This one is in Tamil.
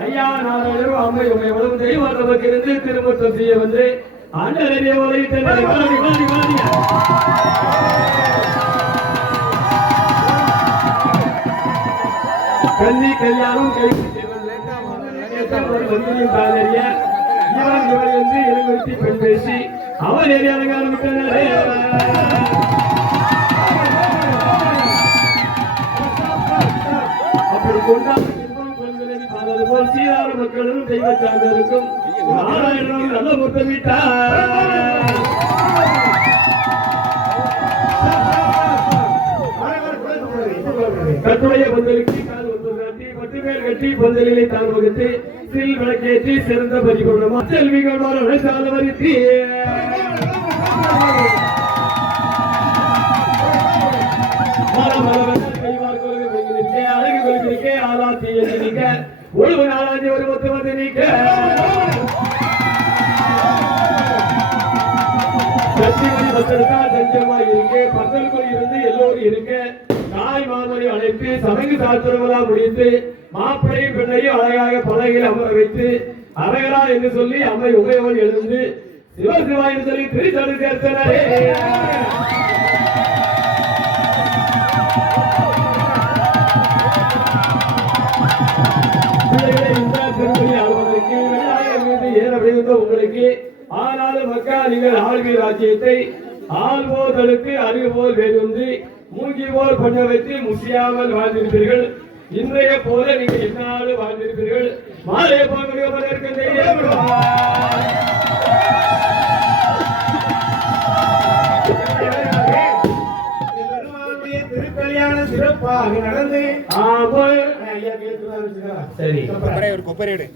ஐயா நாராயணர் அம்மை உமை உலகம் தெய்வம் நமக்கு இருந்து திருமணம் செய்ய வந்து ஆண்டரே உலகிட்டு வாடி வாடி வாடி கன்னி கல்யாணம் கை இவன் என்று பெண் பேசி எரி அலங்காரம் விட்டனரே அப்படி போல் சீரான மக்களும் தெய்வ சார்ந்திருக்கும் நாராயணனும் நல்ல முத்தமிட்டார் கட்டுடைய பந்தலுக்கு கால் ஒன்று பத்து பேர் கட்டி பந்தலிலே தான் வகுத்து சில் விளக்கேற்றி சிறந்த பரிபூர்ணமா செல்விகள் சால அழகு கொள்கிறீங்க ஆளாத்தி எழுதிக்க ஒழுங்கு நாளாஞ்சி ஒரு மொத்தம் வந்து நீக்க. சத்தியமணி பத்திரத்தா தஞ்சமா இருக்கு. பந்தலுக்குள் இருந்து எல்லோரும் இருக்கு. தாய் மாமனை அழைத்து சடங்கு சாத்திரமெல்லாம் முடித்து மாப்பிள்ளையும் பெண்ணையும் அழகாக பலகையில் அமர வைத்து அழகரா என்று சொல்லி அம்மை உமையவன் எழுந்து சிவசிவா என்று சொல்லி திருச்சடு விநாயகர் மீது விழுந்த உங்களுக்கு. ஆனாலும் மக்கா நீங்கள் ஆள்வீர் ராஜ்யத்தை ஆள்வோர்களுக்கு அறிவுபோல் வேறுந்தி மூங்கி போல் பண்ண வைத்து முசியாமல் வாழ்ந்திருப்பீர்கள். இன்றைய போல நீங்கள் என்னாடு வாழ்ந்திருப்பீர்கள். மாலை திருக்கல்யாணம் சிறப்பாக நடந்து சரி. கொப்பரை ஒரு கொப்பரை எடு